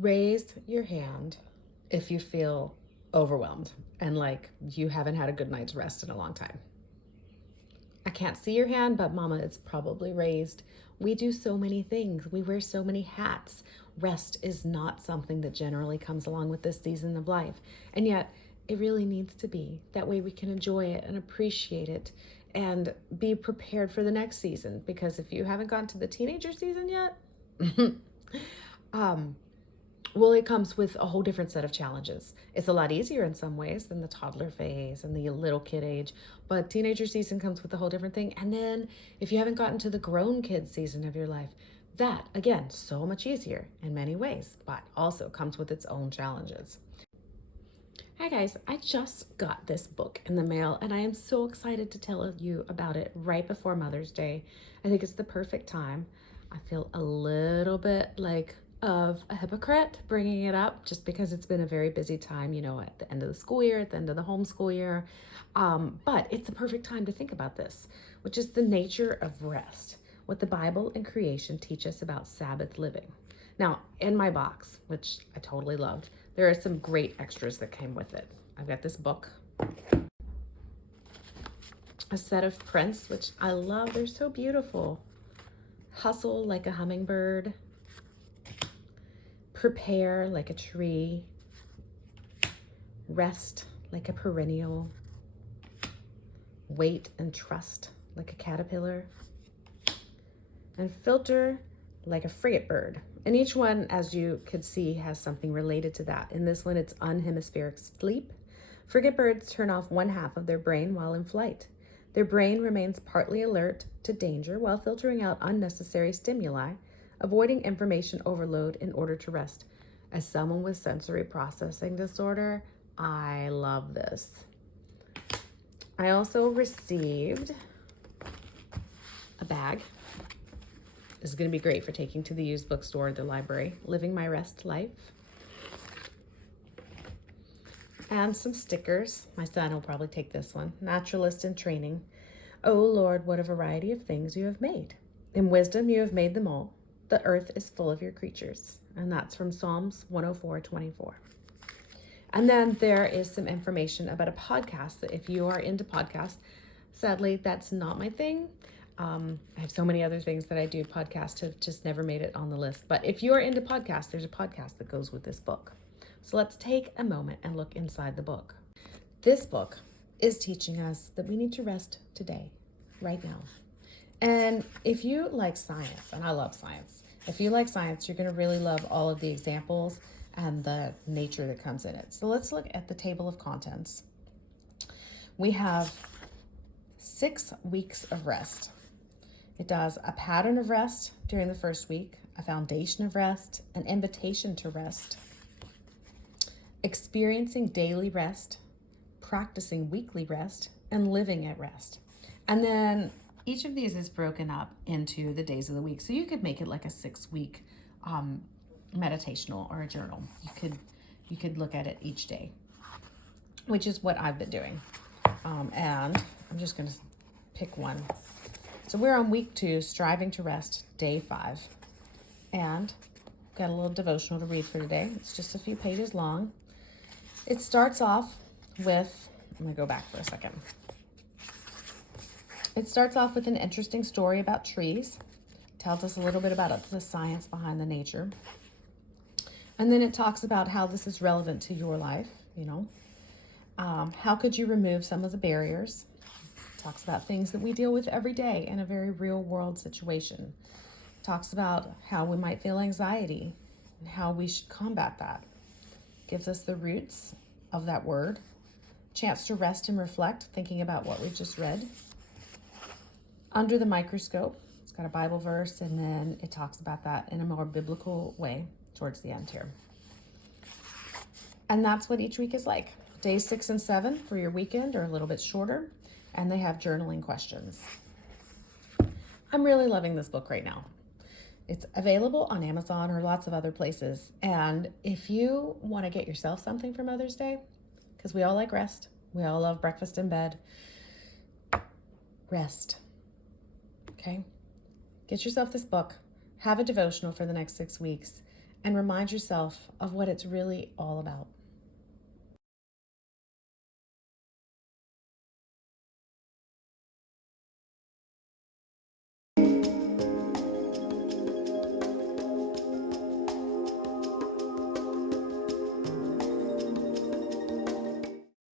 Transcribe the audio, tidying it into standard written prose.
Raise your hand if you feel overwhelmed and like you haven't had a good night's rest in a long time. I can't see your hand, but Mama, it's probably raised. We do so many things. We wear so many hats. Rest is not something that generally comes along with this season of life. And yet, it really needs to be. That way we can enjoy it and appreciate it and be prepared for the next season. Because if you haven't gone to the teenager season yet, um, well, it comes with a whole different set of challenges. It's a lot easier in some ways than the toddler phase and the little kid age, but teenager season comes with a whole different thing. And then if you haven't gotten to the grown kid season of your life, that, again, so much easier in many ways, but also comes with its own challenges. Hi guys, I just got this book in the mail and I am so excited to tell you about it right before Mother's Day. I think it's the perfect time. I feel a little bit like of a hypocrite bringing it up just because it's been a very busy time, at the end of the school year, at the end of the homeschool year. But it's the perfect time to think about this, which is the nature of rest, what the Bible and creation teach us about Sabbath living. Now, in my box, which I totally loved, there are some great extras that came with it. I've got this book, a set of prints, which I love. They're so beautiful. Hustle like a hummingbird. Prepare like a tree. Rest like a perennial. Wait and trust like a caterpillar. And filter like a frigate bird. And each one, as you could see, has something related to that. In this one, it's unhemispheric sleep. Frigate birds turn off one half of their brain while in flight. Their brain remains partly alert to danger while filtering out unnecessary stimuli, avoiding information overload in order to rest. As someone with sensory processing disorder, I love this. I also received a bag. This is going to be great for taking to the used bookstore or the library. Living My Rest Life. And some stickers. My son will probably take this one. Naturalist in Training. O Lord, what a variety of things you have made. In wisdom you have made them all. The earth is full of your creatures. And that's from Psalms 104:24. And then there is some information about a podcast that if you are into podcasts, sadly, that's not my thing. I have so many other things that I do. Podcasts have just never made it on the list. But if you are into podcasts, there's a podcast that goes with this book. So let's take a moment and look inside the book. This book is teaching us that we need to rest today, right now. And if you like science, and I love science, if you like science, you're going to really love all of the examples and the nature that comes in it. So let's look at the table of contents. We have 6 weeks of rest. It does a pattern of rest during the first week, a foundation of rest, an invitation to rest, experiencing daily rest, practicing weekly rest, and living at rest. And then each of these is broken up into the days of the week. So you could make it like a 6-week meditational or a journal. You could look at it each day, which is what I've been doing. And I'm just going to pick one. So we're on week 2, striving to rest, day 5. And got a little devotional to read for today. It's just a few pages long. It starts off with, I'm going to go back for a second. It starts off with an interesting story about trees. It tells us a little bit about the science behind the nature. And then it talks about how this is relevant to your life, how could you remove some of the barriers? Talks about things that we deal with every day in a very real world situation. Talks about how we might feel anxiety and how we should combat that. Gives us the roots of that word. Chance to rest and reflect, thinking about what we've just read. Under the microscope, it's got a Bible verse, and then it talks about that in a more biblical way towards the end here. And that's what each week is like. Days 6 and 7 for your weekend are a little bit shorter. And they have journaling questions. I'm really loving this book right now. It's available on Amazon or lots of other places. And if you want to get yourself something for Mother's Day, because we all like rest, we all love breakfast in bed, rest, okay? Get yourself this book, have a devotional for the next 6 weeks, and remind yourself of what it's really all about.